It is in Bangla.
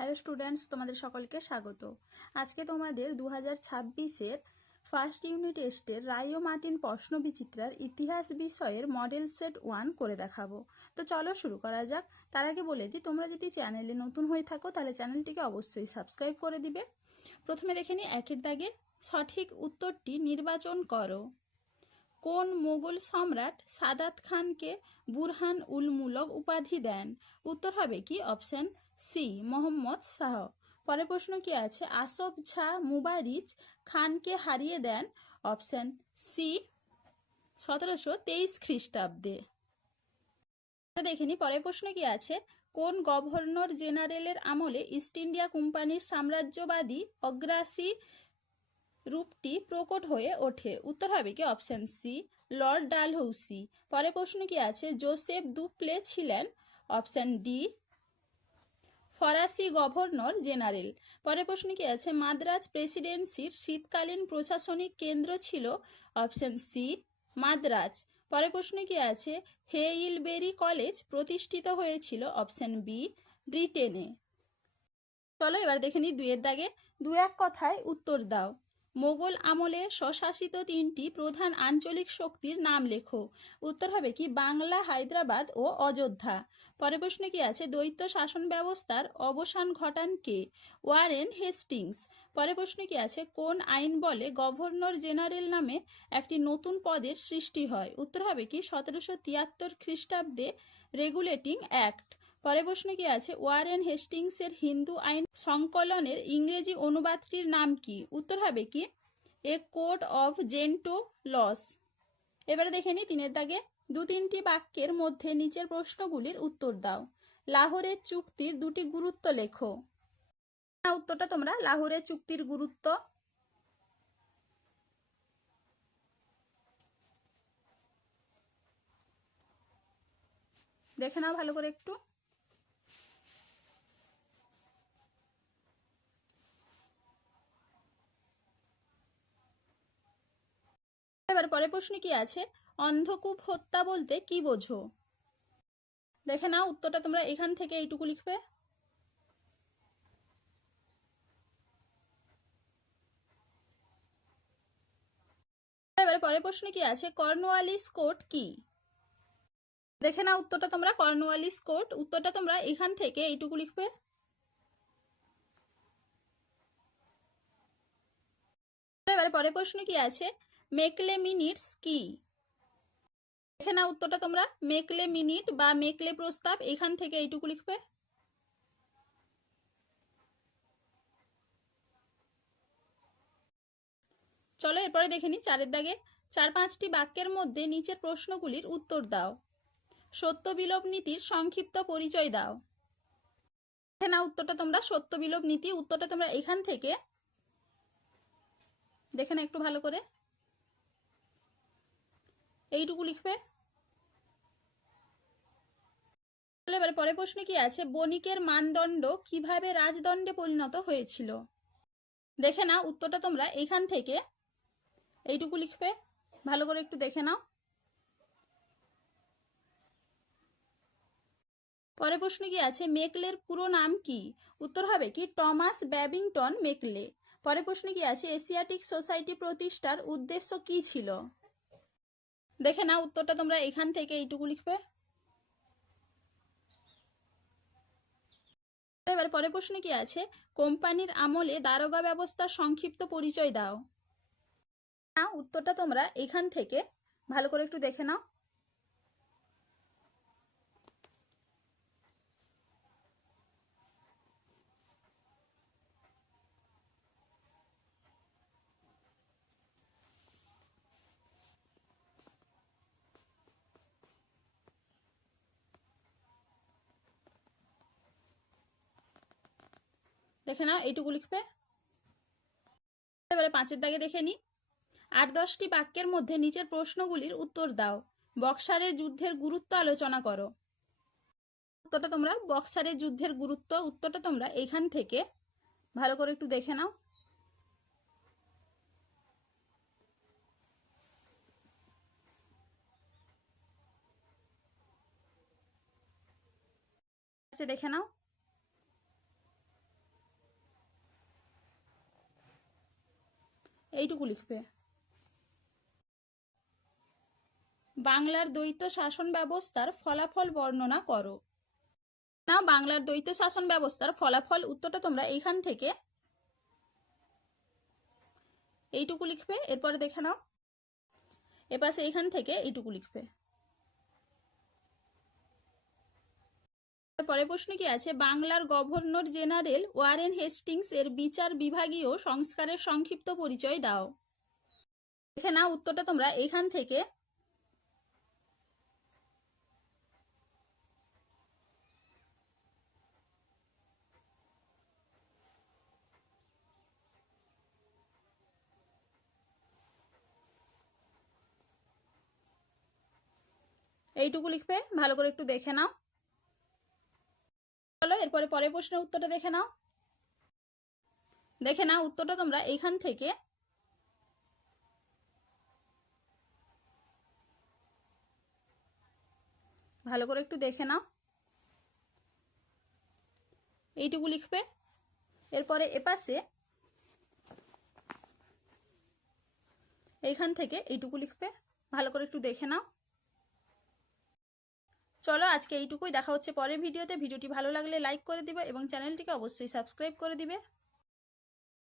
হ্যালো স্টুডেন্টস, তোমাদের সকলকে স্বাগত। আজকে তোমাদের 2026-এর ফার্স্ট ইউনিট টেস্টের রায় ও মার্টিন প্রশ্ন বিচিত্রার ইতিহাস বিষয়ের মডেল সেট 1 করে দেখাবো। তো চলো শুরু করা যাক। তার আগে বলে দিই, তোমরা যদি চ্যানেলে নতুন হয়ে থাকো তাহলে চ্যানেলটিকে অবশ্যই সাবস্ক্রাইব করে দিবে। প্রথমে দেখে নিই, একের দাগে সঠিক উত্তরটি নির্বাচন করো। কোন মোগল সম্রাট সাদাত খানকে বুরহান উল মুলক উপাধি দেন? উত্তর হবে কি অপশন সি, মোহাম্মদ শাহ। পরের প্রশ্ন কি আছে? আসফ শাহ মুবারিজ খানকে হারিয়ে দেন? অপশন সি 1723 খ্রিস্টাব্দে। দেখে নি পরের প্রশ্ন কি আছে? কোন গভর্নর জেনারেলের আমলে ইস্ট ইন্ডিয়া কোম্পানির সাম্রাজ্যবাদী অগ্রাসী রূপটি প্রকট হয়ে ওঠে? উত্তর হবে কি অপশন সি, লর্ড ডালহৌসি। পরের প্রশ্ন কি আছে? জোসেফ দুপ্লে ছিলেন? অপশন ডি, ফরাসি গভর্নর জেনারেল। পরের প্রশ্ন কি আছে? মাদ্রাজ প্রেসিডেন্সির শীতকালীন প্রশাসনিক কেন্দ্র ছিল? Option C, Madras. পরের প্রশ্ন কি আছে? হেইলবেরি কলেজ প্রতিষ্ঠিত হয়েছিল? অপশন বি, ব্রিটেনে। চলো এবার দেখে নিই দুইয়ের দাগে। দু এক কথায় উত্তর দাও। মোগল আমলে স্বশাসিত তিনটি প্রধান আঞ্চলিক শক্তির নাম লেখো। উত্তর হবে কি বাংলা, হায়দ্রাবাদ ও অযোধ্যা। পরের প্রশ্নে কি আছে? দ্বৈত শাসন ব্যবস্থার অবসান ঘটান কে? Warren Hastings. পরের প্রশ্নে কি আছে? কোন আইন বলে গভর্নর জেনারেল নামে একটি নতুন পদের সৃষ্টি হয়? উত্তর হবে কি 1773 খ্রিস্টাব্দে রেগুলেটিং অ্যাক্ট। পরের প্রশ্ন কি আছে? ওয়ারেন হেস্টিংসের হিন্দু আইন সংকলনের ইংরেজি অনুবাদটির নাম কি? উত্তর হবে কি এ কোড অফ জেন্টো লস। এবারে দেখে নি তিনের দাগে। দু তিনটি বাক্যের মধ্যে নিচের প্রশ্নগুলির উত্তর দাও। লাহোরের চুক্তির দুটি গুরুত্ব লেখো। উত্তরটা তোমরা লাহোরের চুক্তির গুরুত্ব দেখে নাও ভালো করে একটু। এবার পরের প্রশ্ন কি আছে? অন্ধকূপ হত্যা বলতে কি বোঝো? দেখে নাও উত্তরটা তোমরা এখান থেকে এইটুকু লিখবে। এবারে পরের প্রশ্ন কি আছে? কর্নওয়ালিস কোর্ট কি? দেখে নাও উত্তরটা তোমরা কর্নওয়ালিস কোর্ট। উত্তরটা তোমরা এখান থেকে এইটুকু লিখবে। এবারে পরের প্রশ্ন কি আছে? মেকলে মিনিটস কি? দেখে নাও উত্তরটা তোমরা মেকলে মিনিট বা মেকলে প্রস্তাব, এখান থেকে এইটুকু লিখবে। চলো এরপরে দেখে নি চারের দাগে। 4-5টি বাক্যের মধ্যে নিচের প্রশ্নগুলির উত্তর দাও। সত্য বিলোপ নীতির সংক্ষিপ্ত পরিচয় দাও। দেখে নাও উত্তরটা তোমরা সত্য বিলোপ নীতি। উত্তরটা তোমরা এখান থেকে দেখে নাও একটু ভালো করে, এইটুকু লিখবে। এবারে পরের প্রশ্ন কি আছে? বণিকের মানদণ্ড কিভাবে রাজদণ্ডে পরিণত হয়েছিল? দেখে নাও উত্তরটা তোমরা এখান থেকে এইটুকু লিখবে। ভালো করে একটু দেখে নাও। পরের প্রশ্ন কি আছে? মেকলের পুরো নাম কি? উত্তর হবে কি টমাস ব্যাবিংটন মেকলে। পরের প্রশ্ন কি আছে? এশিয়াটিক সোসাইটি প্রতিষ্ঠার উদ্দেশ্য কি ছিল? দেখে নাও উত্তরটা তোমরা এখান থেকে এইটুকু লিখবে। এবার পরের প্রশ্ন কি আছে? কোম্পানির আমলে দারোগা ব্যবস্থার সংক্ষিপ্ত পরিচয় দাও। উত্তরটা তোমরা এখান থেকে ভালো করে একটু দেখে নাও। দেখে নাও এইটুকু লিখবে। এবারে 5-এর দাগে দেখে নি। 8-10টি বাক্যের মধ্যে নিচের প্রশ্নগুলির উত্তর দাও। বক্সারের যুদ্ধের গুরুত্ব আলোচনা করো। উত্তরটা তোমরা বক্সারের যুদ্ধের গুরুত্ব, উত্তরটা তোমরা এখান থেকে ভালো করে একটু দেখে নাও। দেখে নাও। এইটুকু লিখবে। বাংলার দ্বৈত শাসন ব্যবস্থার ফলাফল বর্ণনা করো। না, বাংলার দ্বৈত শাসন ব্যবস্থার ফলাফল উত্তরটা তোমরা এইখান থেকে এইটুকু লিখবে। এরপরে দেখে নাও, এপাশে এইখান থেকে এইটুকু লিখবে। পরের প্রশ্ন কি আছে, বাংলার গভর্নর জেনারেল ওয়ারেন হেস্টিংস এর বিচার বিভাগীয় সংস্কারের সংক্ষিপ্ত পরিচয় দাও। দেখে নাও, উত্তরটা তোমরা এইখান থেকে এইটুকু লিখবে। ভালো করে একটু দেখে নাও। চলো এরপরে পরের প্রশ্নের উত্তরটা দেখে নাও। দেখে নাও, উত্তরটা তোমরা এইখান থেকে ভালো করে একটু দেখে নাও, এইটুকু লিখবে। এরপরে এপাশে এইখান থেকে এইটুকু লিখবে। ভালো করে একটু দেখে নাও। চলো আজকে এইটুকুই, দেখা হচ্ছে পরের ভিডিওতে। ভিডিওটি ভালো লাগলে লাইক করে দিবে এবং চ্যানেলটিকে অবশ্যই সাবস্ক্রাইব করে দিবে।